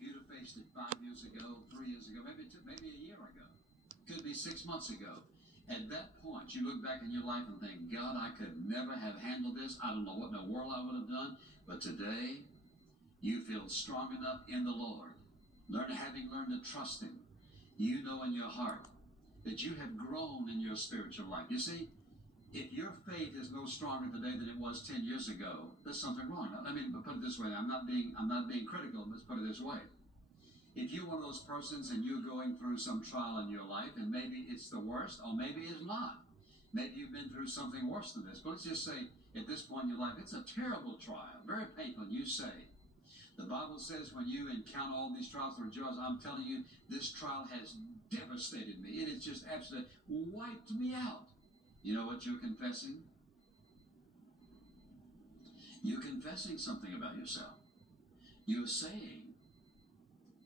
you'd have faced it 5 years ago, 3 years ago, maybe a year ago, could be 6 months ago. At that point, you look back in your life and think, God, I could never have handled this. I don't know what in the world I would have done. But today, you feel strong enough in the Lord. Having learned to trust Him. You know in your heart that you have grown in your spiritual life. You see, if your faith is no stronger today than it was 10 years ago, there's something wrong. I mean, put it this way. I'm not being critical. Let's put it this way. If you're one of those persons and you're going through some trial in your life, and maybe it's the worst, or maybe it's not. Maybe you've been through something worse than this. But let's just say, at this point in your life, it's a terrible trial, very painful, and you say, the Bible says when you encounter all these trials and rejoice, I'm telling you, this trial has devastated me. It has just absolutely wiped me out. You know what you're confessing? You're confessing something about yourself. You're saying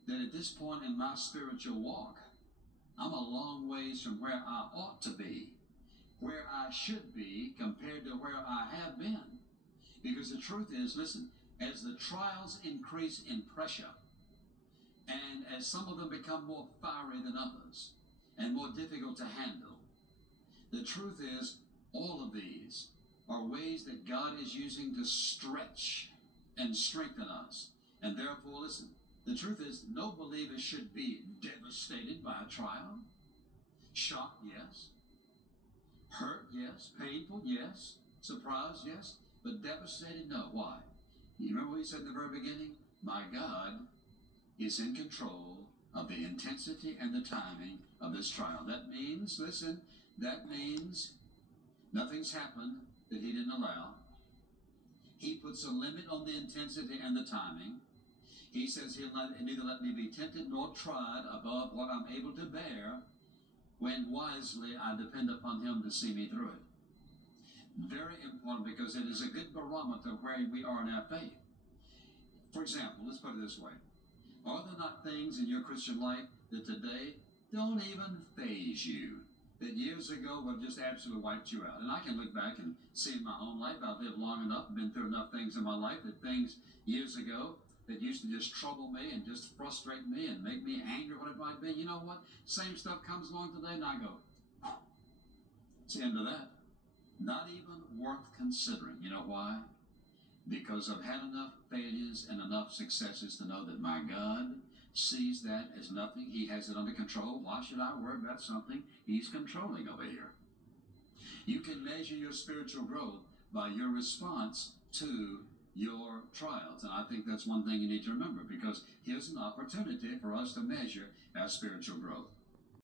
that at this point in my spiritual walk, I'm a long ways from where I ought to be, where I should be compared to where I have been. Because the truth is, listen, as the trials increase in pressure, and as some of them become more fiery than others, and more difficult to handle, the truth is, all of these are ways that God is using to stretch and strengthen us. And therefore, listen, the truth is, no believer should be devastated by a trial. Shocked, yes. Hurt, yes. Painful, yes. Surprised, yes. But devastated, no. Why? You remember what he said in the very beginning? My God is in control of the intensity and the timing of this trial. That means, listen, that means nothing's happened that He didn't allow. He puts a limit on the intensity and the timing. He says He'll neither let me be tempted nor tried above what I'm able to bear, when wisely I depend upon Him to see me through it. Very important, because it is a good barometer where we are in our faith. For example, let's put it this way. Are there not things in your Christian life that today don't even faze you, that years ago would have just absolutely wiped you out? And I can look back and see in my own life, I've lived long enough, been through enough things in my life, that things years ago that used to just trouble me and just frustrate me and make me angry, what it might be. You know what? Same stuff comes along today, and I go, it's the end of that. Not even worth considering. You know why? Because I've had enough failures and enough successes to know that my God sees that as nothing. He has it under control. Why should I worry about something He's controlling over here? You can measure your spiritual growth by your response to your trials. And I think that's one thing you need to remember, because here's an opportunity for us to measure our spiritual growth.